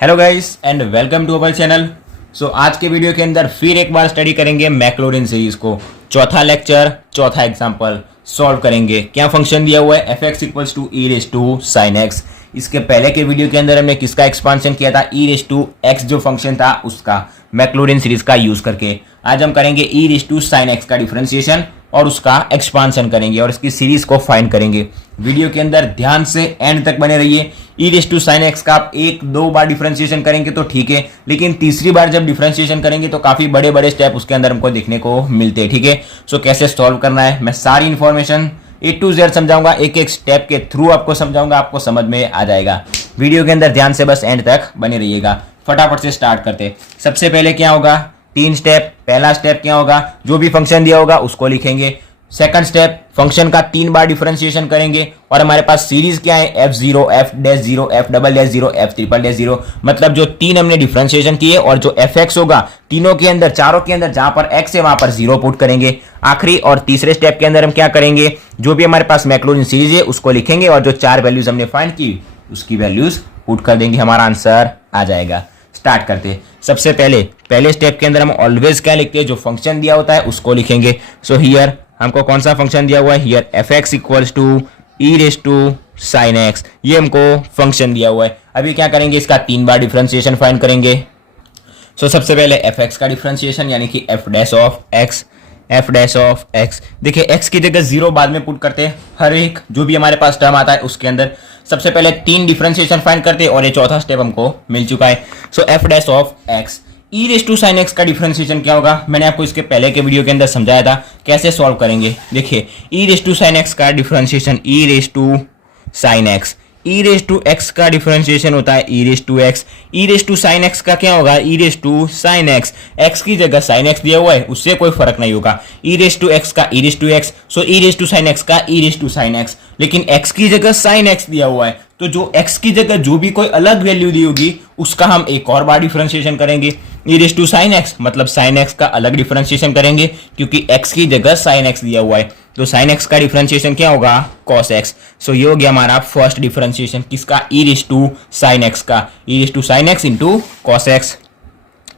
Hello guys and welcome to our channel. आज के video के अंदर फिर एक बार स्टडी करेंगे मैक्लॉरिन सीरीज को। चौथा लेक्चर, चौथा एग्जांपल सॉल्व करेंगे। क्या फंक्शन दिया हुआ है, f x equals to e raise to sine x. इसके पहले के वीडियो के अंदर हमने किसका एक्सपांशन किया था, ई रेस टू एक्स जो फंक्शन था उसका, मैक्लॉरिन सीरीज का यूज करके। आज हम करेंगे ई रेस टू साइन एक्स का डिफरेंशिएशन और उसका एक्सपांशन करेंगे और इसकी सीरीज को फाइंड करेंगे। वीडियो के अंदर ध्यान से एंड तक बने रहिए। ई रेस टू साइन एक्स का आप एक दो बार डिफरेंशिएशन करेंगे तो ठीक है, लेकिन तीसरी बार जब डिफरेंशिएशन करेंगे तो काफी बड़े बड़े स्टेप उसके अंदर हमको देखने को मिलते हैं। ठीक है, कैसे सॉल्व करना है मैं सारी इंफॉर्मेशन ए टू जेड समझाऊंगा, एक एक स्टेप के थ्रू आपको समझाऊंगा, आपको समझ में आ जाएगा। वीडियो के अंदर ध्यान से बस एंड तक बने रहिएगा। फटाफट से स्टार्ट करते। सबसे पहले क्या होगा, तीन स्टेप। पहला स्टेप क्या होगा, जो भी फंक्शन दिया होगा उसको लिखेंगे। सेकंड स्टेप, फंक्शन का 3 बार डिफरेंशिएशन करेंगे और हमारे पास सीरीज क्या है, f0 f'0 f'0 f'0, मतलब जो 3 हमने डिफरेंशिएशन किए और जो fx होगा तीनों के अंदर, चारों के अंदर जहां पर x है वहां पर 0 पुट करेंगे। आखिरी और तीसरे स्टेप के अंदर हम क्या करेंगे, जो भी हमारे पास मैक्लॉरिन सीरीज है उसको लिखेंगे और जो 4 वैल्यूज हमने फाइंड की उसकी वैल्यूज पुट कर देंगे, हमारा आंसर आ जाएगा। स्टार्ट करते। सबसे पहले स्टेप के अंदर हम ऑलवेज क्या लिखते हैं, जो फंक्शन दिया होता है उसको लिखेंगे। हियर हमको कौन सा फंक्शन दिया हुआ है, here f x equals to e raise to sine x, ये हमको फंक्शन दिया हुआ है। अभी क्या करेंगे, इसका 3 बार डिफरेंशिएशन फाइंड करेंगे। सबसे पहले एफ एक्स का डिफरेंशिएशन यानी कि एफ डैश ऑफ एक्स। देखिए एक्स की जगह 0 बाद में पुट करते हैं, हर एक जो भी हमारे पास टर्म आता है उसके अंदर। सबसे पहले 3 डिफरेंशिएशन फाइंड करते हैं और ये चौथा स्टेप हमको मिल चुका है। F dash of x, e raise to sine x का डिफरेंशिएशन क्या होगा, मैंने आपको इसके पहले के वीडियो के अंदर समझाया था कैसे सॉल्व करेंगे। देखिए e raise to sine x का differentiation e raise to sine x, e raise to x का डिफरेंशिएशन होता है e raise to x. E raise to sine x का क्या होगा, e raise to sine x. X की जगह sine x दिया हुआ है, उससे कोई फर्क नहीं होगा। ई रेस टू एक्स का e raise to x, e raise to sine x का e raise to sine x. लेकिन एक्स की जगह साइन एक्स दिया हुआ है, तो जो एक्स की जगह जो भी कोई अलग वैल्यू दी होगी उसका हम एक और बार डिफरेंशिएशन करेंगे। ई रेस टू साइन एक्स मतलब साइन एक्स का अलग डिफरेंशिएशन करेंगे, क्योंकि एक्स की जगह साइन एक्स दिया हुआ है। तो साइन एक्स का डिफरेंशिएशन क्या होगा, कॉस एक्स। ये हो गया हमारा फर्स्ट डिफरेंशिएशन किसका, e raise to sine x का। E raise to sine x into cos x,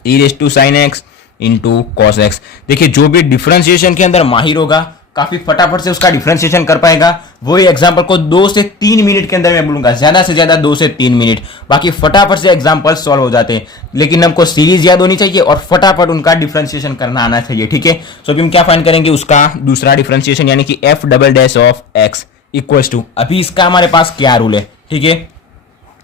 e raise to sine x into cos x. देखिए जो भी डिफरेंशिएशन के अंदर माहिर होगा काफी फटाफट से उसका डिफरेंशिएशन कर पाएगा। वही एग्जांपल को 2 से 3 मिनट के अंदर मैं बोलूंगा, ज्यादा से ज्यादा 2 से 3 मिनट, बाकी फटाफट से एग्जांपल सॉल्व हो जाते हैं। लेकिन हमको सीरीज याद होनी चाहिए और फटाफट उनका डिफरेंशिएशन करना आना चाहिए। ठीक है, अभी हम क्या फाइंड करेंगे, उसका दूसरा डिफरेंशिएशन यानी कि f double dash of x equals to, अभी इसका हमारे पास क्या रूल है, ठीक है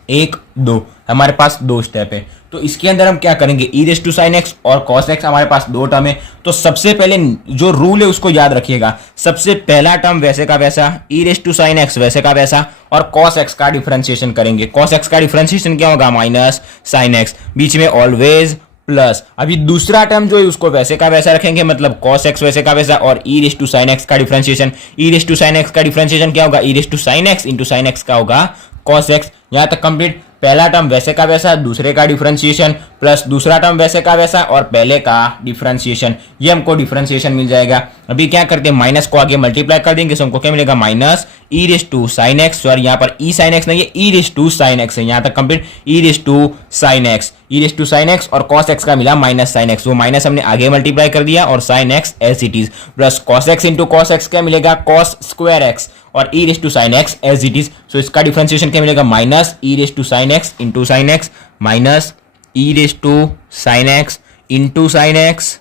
1 2, हमारे पास 2 स्टेप है। तो इसके अंदर हम क्या करेंगे, ई रेस टू साइन एक्स और कॉस एक्स हमारे पास 2 टर्म है। तो सबसे पहले जो रूल है उसको याद रखिएगा। सबसे पहला टर्म वैसे का वैसा, ई रेस टू साइन एक्स वैसे का वैसा, और कॉस एक्स का डिफरेंशिएशन करेंगे। कॉस एक्स का डिफरेंशिएशन क्या होगा, माइनस साइन एक्स, बीच में ऑलवेज प्लस। अभी दूसरा टर्म जो है उसको वैसे का वैसा रखेंगे, मतलब कॉस एक्स वैसे का वैसा, और e raise to sine x का differentiation. E raise to sine x का डिफरेंशिएशन क्या होगा, e raise to sine x into sine x का होगा कॉस एक्स। यहां तक कंप्लीट। पहला टर्म वैसे का वैसा, दूसरे का डिफरेंशिएशन, प्लस दूसरा टर्म वैसे का वैसा और पहले का डिफरेंशिएशन, ये हमको डिफरेंशिएशन मिल जाएगा। अभी क्या करते हैं, माइनस को आगे मल्टीप्लाई कर देंगे, हमको क्या मिलेगा, minus e raise to sine x, और यहाँ पर ई साइन एक्स नहीं है, e raise to sine x है। यहाँ तक complete, e raise to sine x, e raise to sine x और कॉस एक्स का मिला माइनस साइन एक्स, वो माइनस हमने आगे मल्टीप्लाई कर दिया और sine x as it is, plus cos x into cos x क्या मिलेगा, कॉस स्क्वायर एक्स और e raise to sine x as it is. इसका डिफरेंशिएशन क्या मिलेगा, minus e raise to sine x into sine x, minus e raise to sine x into sine x,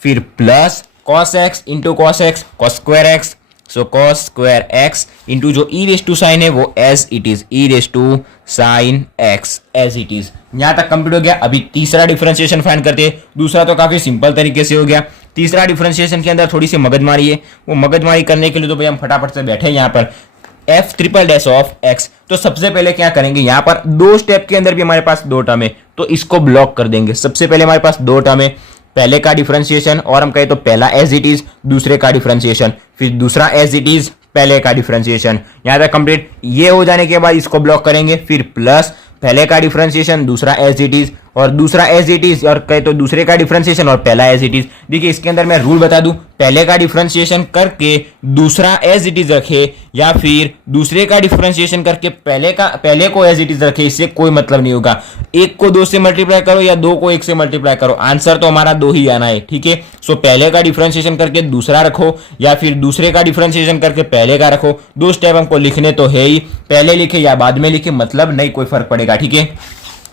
फिर plus cos x into cos x, cos square x, cos square x into जो e raise to sine है वो as it is, e raise to sine x as it is. यहां तक complete हो गया। अभी तीसरा डिफरेंशिएशन फाइंड करते हैं। दूसरा तो काफी सिंपल तरीके से हो गया। तीसरा डिफरेंशिएशन के अंदर थोड़ी सी मगजमारी है, वो मगजमारी करने के लिए तो भाई हम फटाफट से बैठे हैं यहाँ पर। F triple dash of x, तो सबसे पहले क्या करेंगे, यहाँ पर 2 स्टेप के अंदर भी हमारे पास 2 टर्म है, तो इसको ब्लॉक कर देंगे। सबसे पहले हमारे पास 2 टर्म है, पहले का डिफरेंशिएशन, और हम कहें तो पहला एज इट इज, दूसरे का डिफरेंशिएशन, फिर दूसरा एज इट इज, पहले का डिफरेंशिएशन। यहां तक कंप्लीट। ये हो जाने के बाद इसको ब्लॉक करेंगे, फिर प्लस पहले का डिफरेंशिएशन, दूसरा एज इट इज, और दूसरा एज इट इज, और कहे तो दूसरे का डिफरेंशिएशन और पहला एज इट इज। देखिए इसके अंदर मैं रूल बता दूं, पहले का डिफरेंशिएशन करके दूसरा एज इट इज रखे या फिर दूसरे का डिफरेंशिएशन करके पहले को एज इट इज रखे, इससे कोई मतलब नहीं होगा। एक को 2 से मल्टीप्लाई करो या 2 को 1 से मल्टीप्लाई करो, आंसर तो हमारा 2 ही आना है, ठीक है। सो पहले का डिफरेंशिएशन करके दूसरा रखो या फिर दूसरे का डिफरेंशिएशन करके पहले का रखो, 2 स्टेप हमको लिखने तो है ही, पहले लिखे या बाद में लिखे मतलब नहीं कोई फर्क पड़ेगा, ठीक है।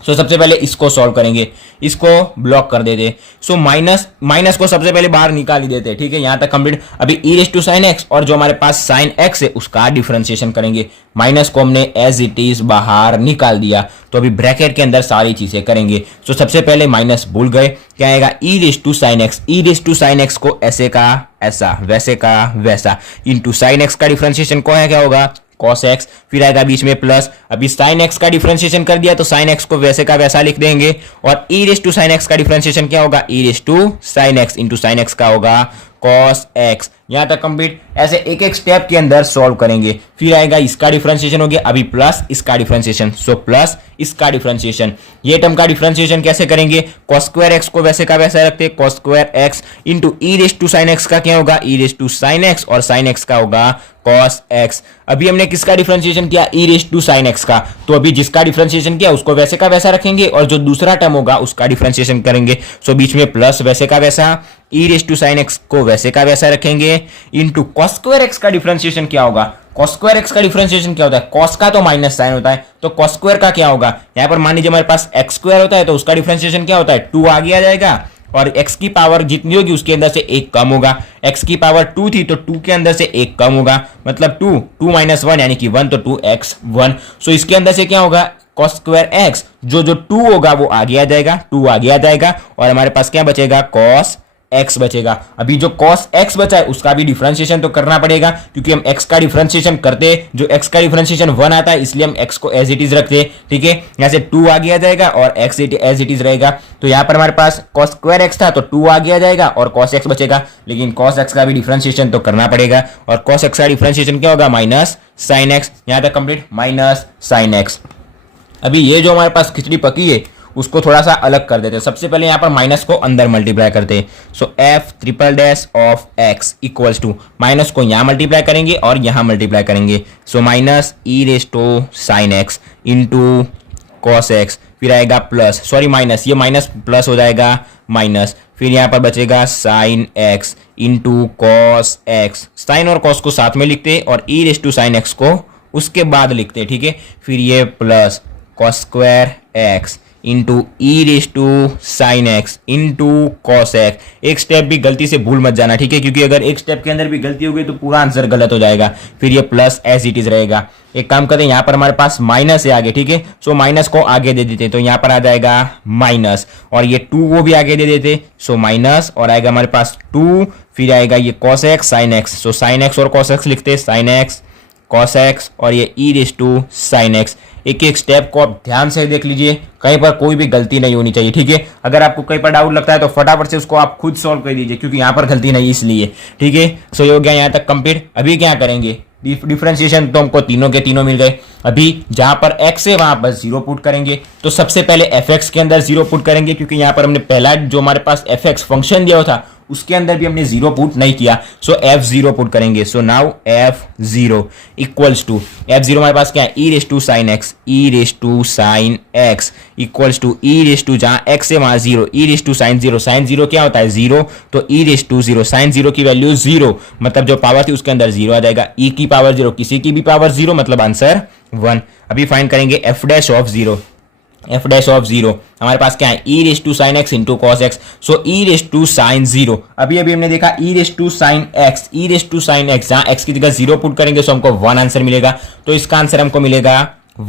सो सबसे पहले इसको सॉल्व करेंगे, इसको ब्लॉक कर देते। सो माइनस को सबसे पहले बाहर निकाल ही देते, ठीक है, यहां तक कंप्लीट। अभी ई रेस टू साइन एक्स और जो हमारे पास साइन एक्स है उसका डिफरेंशिएशन करेंगे। माइनस को हमने एज इट इज बाहर निकाल दिया, तो अभी ब्रैकेट के अंदर सारी चीजें करेंगे। सो सबसे पहले माइनस भूल गए, क्या आएगा e raise to sine x. E raise to sine x को ऐसे का ऐसा, वैसे का वैसा, इंटू साइन एक्स का डिफरेंशिएशन को है क्या होगा cos x, फिर आएगा बीच में प्लस। अभी sin x का डिफरेंशिएशन कर दिया तो sin x को वैसे का वैसा लिख देंगे, और e raise to sin x का डिफरेंशिएशन क्या होगा, e raise to sin x into sin x का होगा cos x। यहां तक कंप्लीट। ऐसे एक एक स्टेप के अंदर सॉल्व करेंगे। फिर आएगा इसका डिफरेंशिएशन हो गया, अभी प्लस इसका डिफरेंशिएशन, सो प्लस इसका डिफरेंशिएशन। ये टर्म का डिफरेंशिएशन कैसे करेंगे, cos स्क्वायर x को वैसे का वैसा रखते हैं, cos square x into e raise to sine x का क्या होगा, e raise to sine x, और साइन एक्स का होगा cos x। अभी हमने किसका डिफरेंशिएशन किया, e raise to sine x का, तो अभी जिसका डिफरेंशिएशन किया उसको वैसे का वैसा रखेंगे और जो दूसरा टर्म होगा उसका डिफरेंशिएशन करेंगे। सो बीच में प्लस वैसे का वैसा, ई रेस टू साइन एक्स को वैसे का वैसा रखेंगे, इंटू cos स्क्वायर एक्स का डिफरेंशिएशन क्या होगा, cos स्क्वायर एक्स का डिफरेंशिएशन क्या होता है, cos का तो माइनस साइन होता है, तो cos स्क्वायर का क्या होगा, यहां पर मान लीजिए हमारे पास एक्स स्क्वायर होता है तो उसका डिफरेंशिएशन क्या होता है, 2 आगे आ जाएगा, और x की पावर जितनी होगी उसके अंदर से 1 कम होगा। x की पावर 2 थी तो 2 के अंदर से 1 कम होगा, मतलब 2 माइनस 1 यानी कि 1, तो 2x 1। सो इसके अंदर से क्या होगा, cos स्क्वायर x, जो 2 होगा वो आगे आ जाएगा, 2 आगे आ जाएगा, और हमारे पास क्या बचेगा, cos x बचेगा। अभी जो cos x बचा है उसका भी डिफरेंशिएशन तो करना पड़ेगा, क्योंकि हम x का डिफरेंशिएशन करते हैं, जो x का डिफरेंशिएशन 1 आता है, इसलिए हम x को एज इट इज रखते हैं, ठीक है। यहां से 2 आगे आ जाएगा और x एज इट इज रहेगा, तो यहां पर हमारे पास cos स्क्वायर x था तो 2 आगे आ जाएगा और cos x बचेगा, लेकिन cos x का भी डिफरेंशिएशन तो करना पड़ेगा, और cos x का डिफरेंशिएशन क्या होगा, माइनस साइन x। यहां तक कंप्लीट, माइनस साइन x। अभी ये जो हमारे पास खिचड़ी पकी है उसको थोड़ा सा अलग कर देते हैं। सबसे पहले यहाँ पर माइनस को अंदर मल्टीप्लाई करते हैं। So f triple dash of x equals to, minus को यहाँ मल्टीप्लाई करेंगे और यहाँ मल्टीप्लाई करेंगे, so minus e raise to sine x into cos x, फिर आएगा प्लस, सॉरी माइनस, ये माइनस प्लस हो जाएगा माइनस, फिर यहाँ पर बचेगा sine x into cos x. Sine और कॉस को साथ में लिखते हैं और e raise to sine x को उसके बाद लिखते हैं, ठीक है। फिर ये plus cos square x into e raise to sine x into cos x. एक स्टेप भी गलती से भूल मत जाना, ठीक है, क्योंकि अगर एक स्टेप के अंदर भी गलती हो गई तो पूरा आंसर गलत हो जाएगा। फिर ये प्लस एज इट इज रहेगा। एक काम करते हैं, यहाँ पर हमारे पास माइनस है आगे, ठीक है, सो माइनस को आगे दे देते, तो यहाँ पर आ जाएगा माइनस, और ये 2 को भी आगे दे देते, सो माइनस, और आएगा हमारे पास 2, फिर आएगा ये cos x sine x, so sine x और कॉस एक्स लिखते, साइन एक्स कॉस एक्स, और ये ई रेस टू साइन एक्स। एक एक स्टेप को आप ध्यान से देख लीजिए, कहीं पर कोई भी गलती नहीं होनी चाहिए, ठीक है। अगर आपको कहीं पर डाउट लगता है तो फटाफट से उसको आप खुद सॉल्व कर दीजिए, क्योंकि यहाँ पर गलती नहीं इसलिए, ठीक है। सो ये हो गया यहाँ तक कंप्लीट। अभी क्या करेंगे, डिफरेंशिएशन तो हमको तीनों के तीनों मिल गए। अभी जहां पर x है वहां पर 0 पुट करेंगे, तो सबसे पहले fx के अंदर 0 पुट करेंगे, क्योंकि यहाँ पर हमने पहला जो हमारे पास fx फंक्शन दिया था उसके अंदर भी हमने 0 पुट नहीं किया, सो f0 पुट करेंगे। So now f0 equals to, f0 हमारे पास क्या है, e raise to sine x, e raise to sine x equals to e raise to, जहां x है वहां 0, e raise to sine 0, sine 0 क्या होता है 0, तो e रेस टू 0, साइन 0 की वैल्यू 0, मतलब जो पावर थी उसके अंदर 0 आ जाएगा, e की पावर 0, किसी की भी पावर 0, मतलब आंसर 1। अभी फाइंड करेंगे f dash of 0, f dash of 0 हमारे पास क्या है, e raise to sine x into cos x, so e raise to sine 0। अभी हमने देखा e raise to sine x, e raise to sine x, जहां x की जगह 0 पुट करेंगे तो हमको 1 आंसर मिलेगा, तो इसका आंसर हमको मिलेगा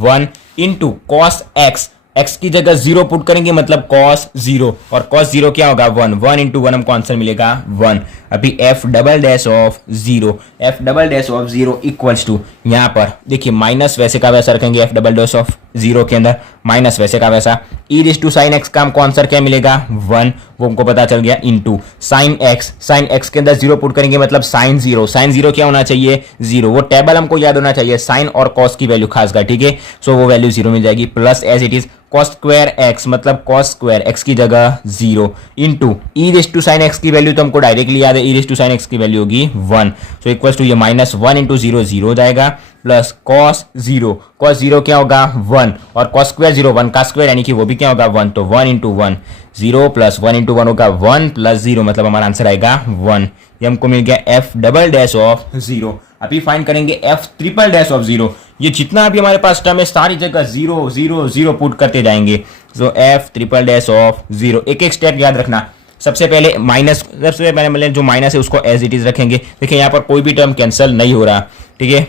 1 इंटू कॉस एक्स, x की जगह 0 पुट करेंगे मतलब cos 0, और cos 0 क्या होगा 1, 1 इंटू 1 हमको आंसर मिलेगा 1। अभी f double dash of 0, f double dash of 0 equals to, यहाँ पर देखिए माइनस वैसे का वैसा रखेंगे f डबल डैश ऑफ 0 के अंदर, माइनस वैसे का वैसा, ई रेस टू साइन एक्स का हमको आंसर क्या मिलेगा 1, वो हमको पता चल गया, इनटू साइन एक्स के अंदर 0 पुट करेंगे मतलब साइन जीरो क्या होना चाहिए 0, वो टेबल हमको याद होना चाहिए, साइन और कॉस की वैल्यू खासकर, ठीक है। सो वो वैल्यू 0 मिल जाएगी, plus as it is cos square x मतलब कॉस स्क्वायर एक्स की जगह 0 into e raise to sine x की वैल्यू तो हमको डायरेक्टली याद है, e raise to sine x की वैल्यू होगी 1, सो इक्वल्स टू ये -1 इंटू 0 0 हो जाएगा, प्लस कॉस जीरो क्या होगा 1 और कॉस स्क्वायर 0 1 का स्क्वायर यानी कि वो भी क्या होगा 1, तो 1 इंटू 1 0 प्लस 1 इंटू 1 होगा 1 प्लस 0 मतलब हमारा आंसर आएगा 1। ये हमको मिल गया एफ डबल डैश ऑफ 0। अभी फाइंड करेंगे एफ ट्रिपल डैश ऑफ 0। ये जितना भी हमारे पास टर्म है सारी जगह 0 0 0 पुट करते जाएंगे। सो एफ ट्रिपल डैश ऑफ 0, एक एक स्टेप याद रखना। सबसे पहले सबसे पहले जो माइनस है उसको एज इट इज रखेंगे। देखिए यहाँ पर कोई भी टर्म कैंसिल नहीं हो रहा, ठीक है।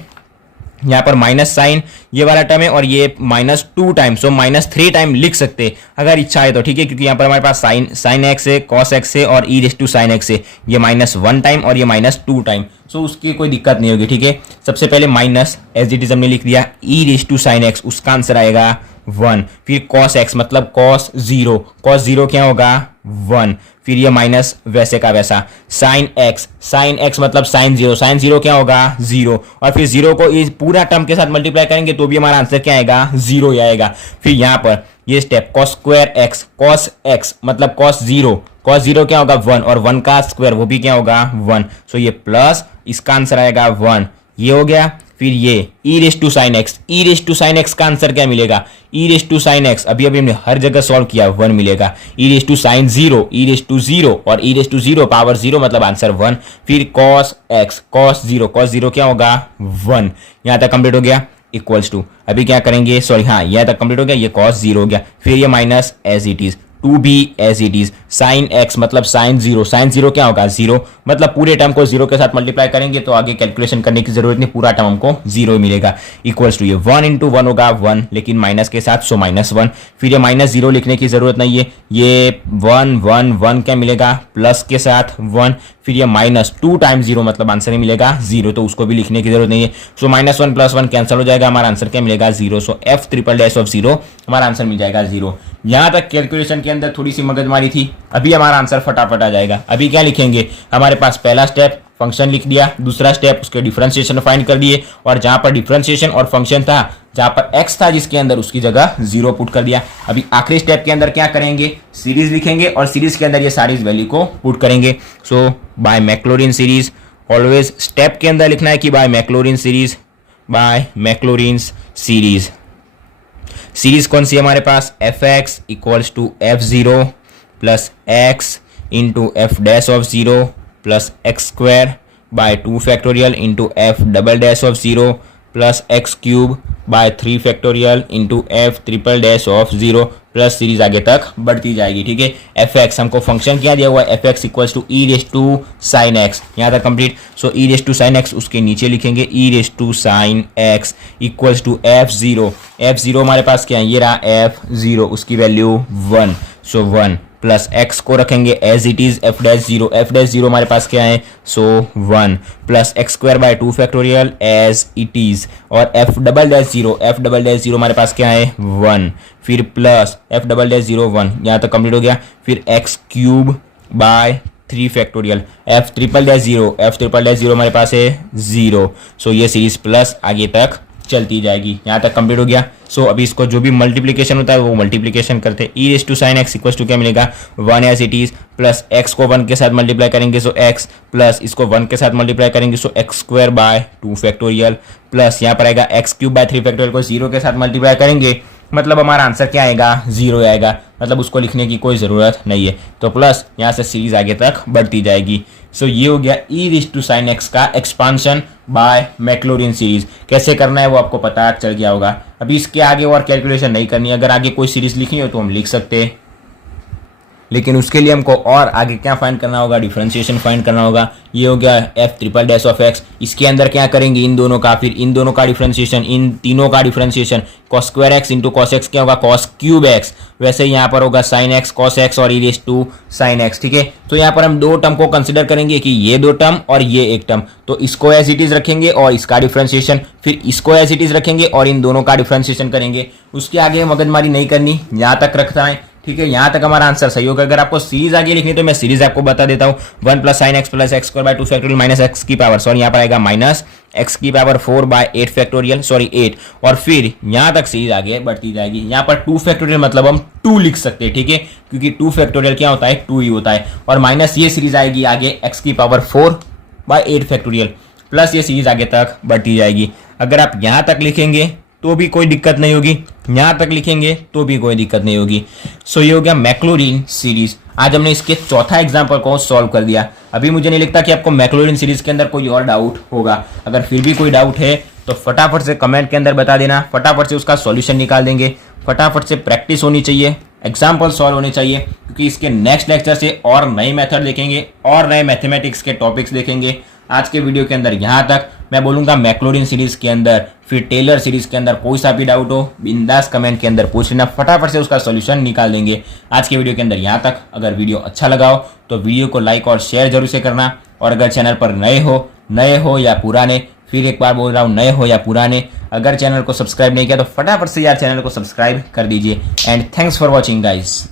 यहाँ पर माइनस साइन ये वाला टर्म है और ये -2 टाइम, सो -3 टाइम लिख सकते अगर इच्छा है तो, ठीक है, क्योंकि यहाँ पर हमारे पास साइन एक्स है, कॉस एक्स है और e raise to sine x है। ये -1 टाइम और ये -2 टाइम, सो उसकी कोई दिक्कत नहीं होगी, ठीक है। सबसे पहले माइनस एज इट इज हमने लिख दिया, ई रेस टू साइन एक्स उसका आंसर आएगा 1, फिर कॉस एक्स मतलब कॉस जीरो क्या होगा 1, फिर ये माइनस वैसे का वैसा, साइन एक्स मतलब साइन जीरो क्या होगा 0, और फिर 0 को इस पूरा टर्म के साथ मल्टीप्लाई करेंगे तो भी हमारा आंसर क्या आएगा 0 ही आएगा। फिर यहाँ पर ये स्टेप कॉस स्क्वायर एक्स मतलब कॉस जीरो क्या होगा 1 और 1 का स्क्वायर वो भी क्या होगा 1, सो ये प्लस इसका आंसर आएगा 1, ये हो गया। फिर ये ई रेस टू साइन एक्स का आंसर क्या मिलेगा, ई रेस टू साइन एक्स अभी हमने हर जगह सॉल्व किया 1 मिलेगा, ई रेस टू साइन जीरो और ई रेस टू 0 पावर 0 मतलब आंसर 1, फिर कॉस जीरो क्या होगा 1। यहां तक कंप्लीट हो गया, इक्वल्स टू अभी क्या करेंगे, सॉरी हाँ यहां तक कंप्लीट हो गया, ये कॉस 0 हो गया, फिर ये minus as it is to be as it is, sine x मतलब साइन जीरो क्या होगा 0, मतलब पूरे टर्म को 0 के साथ मल्टीप्लाई करेंगे तो आगे कैलकुलेशन करने की जरूरत नहीं, पूरा टर्म हमको 0 मिलेगा। इक्वल्स टू ये 1 इंटू 1 होगा 1 लेकिन माइनस के साथ, सो -1, फिर ये -0 लिखने की जरूरत नहीं है, ये 1 क्या मिलेगा प्लस के साथ 1, फिर ये -2 टाइम्स 0 मतलब आंसर ही मिलेगा 0, तो उसको भी लिखने की जरूरत नहीं है। सो -1 + 1 कैंसिल हो जाएगा, हमारा आंसर क्या मिलेगा 0, सो एफ ट्रिपल डैश ऑफ 0 हमारा आंसर मिल जाएगा 0। यहां तक कैलकुलेशन के अंदर थोड़ी सी मगजमारी थी, अभी हमारा आंसर फटाफट आ जाएगा। अभी क्या लिखेंगे, हमारे पास पहला स्टेप फंक्शन लिख दिया, दूसरा स्टेप उसके डिफरेंशिएशन फाइंड कर दिए, और जहां पर डिफरेंशिएशन और फंक्शन था, जहां पर x था जिसके अंदर उसकी जगह 0 पुट कर दिया। अभी आखिरी स्टेप के अंदर क्या करेंगे, सीरीज लिखेंगे और सीरीज के अंदर ये सारी वैल्यू को पुट करेंगे। So by Maclaurin series, always step के अंदर लिखना है कि बाय मैक्लॉरिन सीरीज। सीरीज कौन सी है हमारे पास, f x equals to f0 plus x into f dash of 0 plus x square by 2 factorial into f double dash of 0 plus x cube by 3 factorial into f triple dash of 0 plus series आगे तक बढ़ती जाएगी, ठीक है। F x हमको function क्या दिया हुआ है, f x equals to e raise to sine x, यहाँ तक complete. So e raise to sine x उसके नीचे लिखेंगे e raise to sine x equals to f0 हमारे पास क्या है, ये रहा f0 उसकी वैल्यू 1, सो 1 प्लस एक्स को रखेंगे as it is f dash zero हमारे पास क्या है, so 1 plus x square by 2 factorial as it is, और एफ डबल डैश जीरो हमारे पास क्या है 1, फिर प्लस एफ डबल डैश 0 1, यहाँ तक कंप्लीट हो गया। फिर x cube by 3 factorial F triple dash zero हमारे पास है 0, सो ये सीरीज प्लस आगे तक चलती जाएगी, यहाँ तक कंप्लीट हो गया। सो अभी इसको जो भी मल्टीप्लिकेशन होता है वो मल्टीप्लिकेशन करते हैं। E raise to sine x equals to क्या मिलेगा 1 as it is, plus x को 1 के साथ मल्टीप्लाई करेंगे सो एक्स, प्लस इसको 1 के साथ मल्टीप्लाई करेंगे so x square by 2 factorial, plus यहाँ पर आएगा एक्स क्यूब बाय 3 फैक्टोरियल को 0 के साथ मल्टीप्लाई करेंगे, मतलब हमारा आंसर क्या आएगा 0 आएगा, मतलब उसको लिखने की कोई ज़रूरत नहीं है। तो प्लस यहाँ से सीरीज आगे तक बढ़ती जाएगी। सो ये हो गया ई रेस टू साइन एक्स का एक्सपांशन बाय मैक्लॉरिन सीरीज। कैसे करना है वो आपको पता चल गया होगा। अभी इसके आगे और कैलकुलेशन नहीं करनी है, अगर आगे कोई सीरीज लिखनी हो तो हम लिख सकते हैं। लेकिन उसके लिए हमको और आगे क्या फाइंड करना होगा, डिफरेंशिएशन फाइंड करना होगा। ये हो गया F triple dash of x. इसके अंदर क्या करेंगे, इन दोनों का, फिर इन दोनों का डिफरेंशिएशन, इन तीनों का differentiation. Cos square x into cos x क्या होगा, कॉस क्यूब एक्स। वैसे ही यहाँ पर होगा साइन एक्स कॉस एक्स और e raise to sine x. ठीक है, तो यहाँ पर हम दो टर्म को कंसिडर करेंगे कि ये दो टर्म और ये एक टर्म, तो इसको एज इट इज रखेंगे और इसका डिफरेंशिएशन, फिर इसको एज इट इज रखेंगे और इन दोनों का डिफरेंशिएशन करेंगे। उसके आगे मगजमारी नहीं करनी, यहाँ तक रखता है। ठीक है, यहां तक हमारा आंसर सही होगा। अगर आपको सीरीज आगे लिखनी है तो मैं सीरीज आपको बता देता हूं। 1 plus sine x plus x square by 2 factorial minus x की पावर, सॉरी यहाँ पर आएगा माइनस एक्स की पावर 4 बाय 8 फैक्टोरियल, सॉरी 8। और फिर यहां तक सीरीज आगे बढ़ती जाएगी। यहाँ पर 2 फैक्टोरियल मतलब हम 2 लिख सकते हैं। ठीक है, क्योंकि 2 फैक्टोरियल क्या होता है, 2 ही होता है। और माइनस ये सीरीज आएगी आगे एक्स की पावर 4 बाय 8 फैक्टोरियल, प्लस ये सीरीज आगे तक बढ़ती जाएगी। अगर आप यहां तक लिखेंगे तो भी कोई दिक्कत नहीं होगी, यहां तक लिखेंगे तो भी कोई दिक्कत नहीं होगी। सो ये हो गया मैक्लॉरिन सीरीज। आज हमने इसके चौथा एग्जांपल को सॉल्व कर दिया। अभी मुझे नहीं लगता कि आपको मैक्लॉरिन सीरीज के अंदर कोई और डाउट होगा। अगर फिर भी कोई डाउट है तो फटाफट से कमेंट के अंदर बता देना, फटाफट से उसका सॉल्यूशन निकाल देंगे। फटाफट से प्रैक्टिस होनी चाहिए, एग्जाम्पल सॉल्व होने चाहिए, क्योंकि इसके नेक्स्ट लेक्चर से और नए मेथड देखेंगे और नए मैथमेटिक्स के टॉपिक्स देखेंगे। आज के वीडियो के अंदर यहाँ तक। मैं बोलूँगा मैक्लॉरिन सीरीज के अंदर, फिर टेलर सीरीज के अंदर कोई सा भी डाउट हो बिंदास कमेंट के अंदर पूछ लेना, फटाफट से उसका सॉल्यूशन निकाल देंगे। आज के वीडियो के अंदर यहाँ तक। अगर वीडियो अच्छा लगा हो तो वीडियो को लाइक और शेयर जरूर से करना। और अगर चैनल पर नए हो या पुराने, फिर एक बार बोल रहा हूँ, नए हो या पुराने, अगर चैनल को सब्सक्राइब नहीं किया तो फटाफट से यार चैनल को सब्सक्राइब कर दीजिए। And thanks for watching guys.